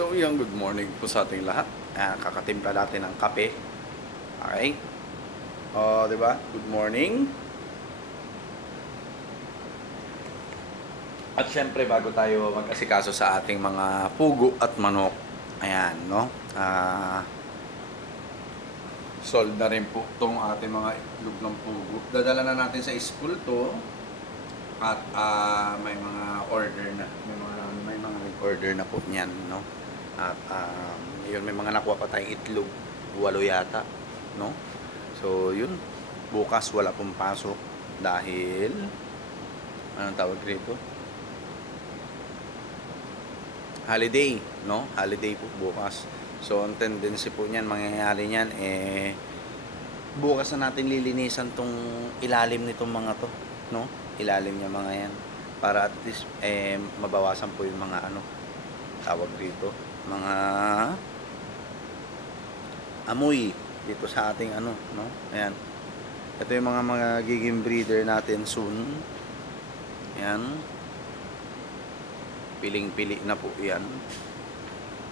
So, yung good morning po sa ating lahat. Kakatimpla natin ng kape. Okay? O, di ba? Good morning. At syempre, bago tayo mag-asikaso sa ating mga pugo at manok, ayan, no? Sold na rin po itong ating mga itlog ng pugo. Dadala na natin sa school to. At may mga order na. May mga order na po niyan, no? At yun, may mga nakuha pa tayong itlog, 8 yata, no? So yun, bukas wala pong pasok dahil anong tawag rito? Holiday, no? Holiday po bukas. So ang tendency po niyan, mangyayari niyan bukas na natin lilinisan tong ilalim nitong mga to, no? Ilalim niya mga yan para at least mabawasan po yung mga tawag rito, mga amoy dito sa ating no? Ayan. Ito yung mga magiging breeder natin soon. Ayan. Piling-pili na po yan.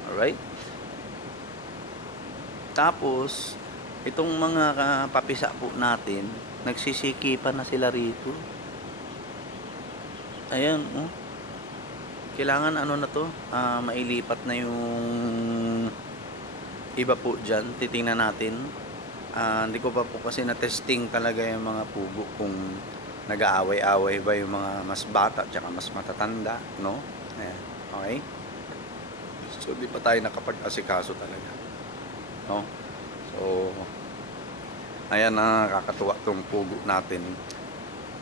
Alright. Tapos, itong mga papisa po natin, nagsisikipan na sila rito. Ayan, oh. Kailangan na to, mailipat na yung iba po dyan. Titingnan natin. Hindi ko pa po kasi na-testing talaga yung mga pugo kung nag-aaway-aaway ba yung mga mas bata at mas matatanda, no? Ayan, okay? So, di pa tayo nakapag-asikaso talaga, no? So, ayan, nakakatuwa tong pugo natin.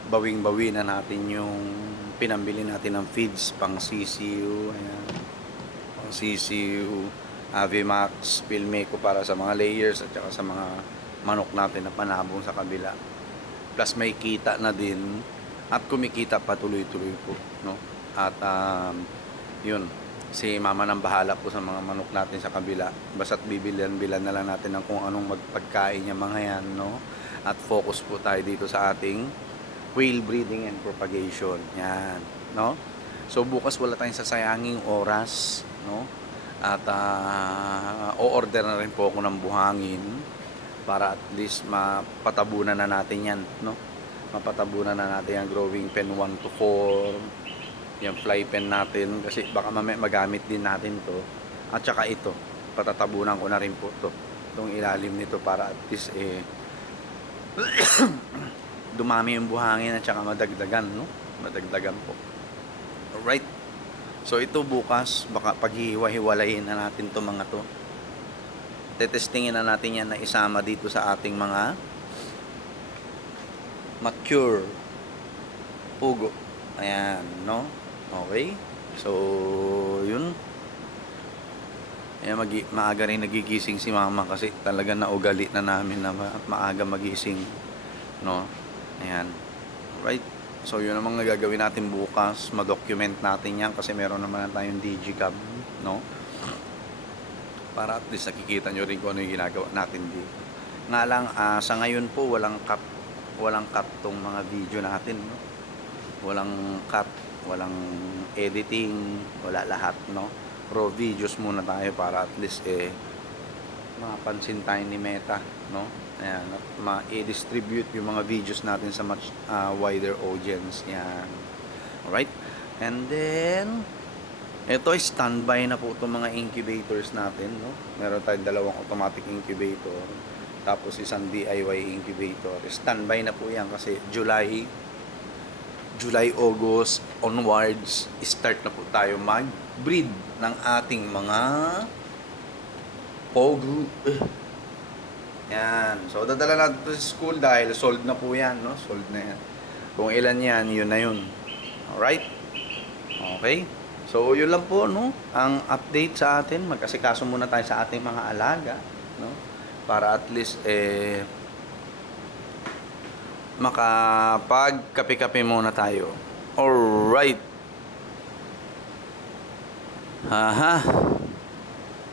Bawing-bawi na natin yung pinambili natin ng feeds pang CCU, ayan, pang CCU, Avimax, Pilmeco para sa mga layers at saka sa mga manok natin na panabong sa kabila. Plus may kita na din at kumikita pa tuloy-tuloy po, no? At yun, si mama nang bahala po sa mga manok natin sa kabila. Basta't bibilan-bilan na lang natin ng kung anong magpagkain niya mga yan, no? At focus po tayo dito sa ating whale breeding and propagation. Yan, no? So bukas wala tayong sasayanging oras, no? At o-order na rin po ako ng buhangin para at least mapatabunan na natin yan, no? Mapatabunan na natin yung growing pen 1 to 4, yung fly pen natin kasi baka mamaya magamit din natin to. At saka ito, patatabunan ko na rin po to, itong ilalim nito para at least dumami yung buhangin at saka madagdagan, no? Madagdagan po. Alright. So ito bukas, baka paghihiwa-hiwalayin na natin to mga to. Tetestingin na natin yan na isama dito sa ating mga mature pugo. Ayan, no? Okay. So, yun. Ayan, maaga rin nagigising si mama kasi talaga naugali na namin na maaga magising, no? Ayan. Right. So, yun ang mga gagawin natin bukas. Ma-document natin yan kasi meron naman tayong digicam, no? Para at least nakikita nyo rin kung ano yung ginagawa natin dito. Nga lang, sa ngayon po, walang cut tong mga video natin, no? Walang cut, walang editing, wala lahat, no? Raw videos muna tayo para at least, mapansin tayo ni Meta, no? Ayan, at ma-distribute yung mga videos natin sa much wider audience. Yan. Alright? And then, ito ay standby na po itong mga incubators natin, no? Meron tayong 2 automatic incubator, tapos isang DIY incubator. Standby na po yan kasi July, August onwards, start na po tayo mag-breed ng ating mga pogo. Yan. So, dadala natin ito sa school dahil sold na po yan, no? Sold na yan. Kung ilan yan, yun na yun. Alright? Okay? So, yun lang po, no? Ang update sa atin. Mag-asikaso muna tayo sa ating mga alaga, no? Para at least, makapag-kape-kape muna tayo. Alright. Aha.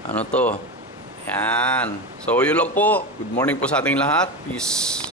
Ano to? Yan. So, yun lang po. Good morning po sa ating lahat. Peace.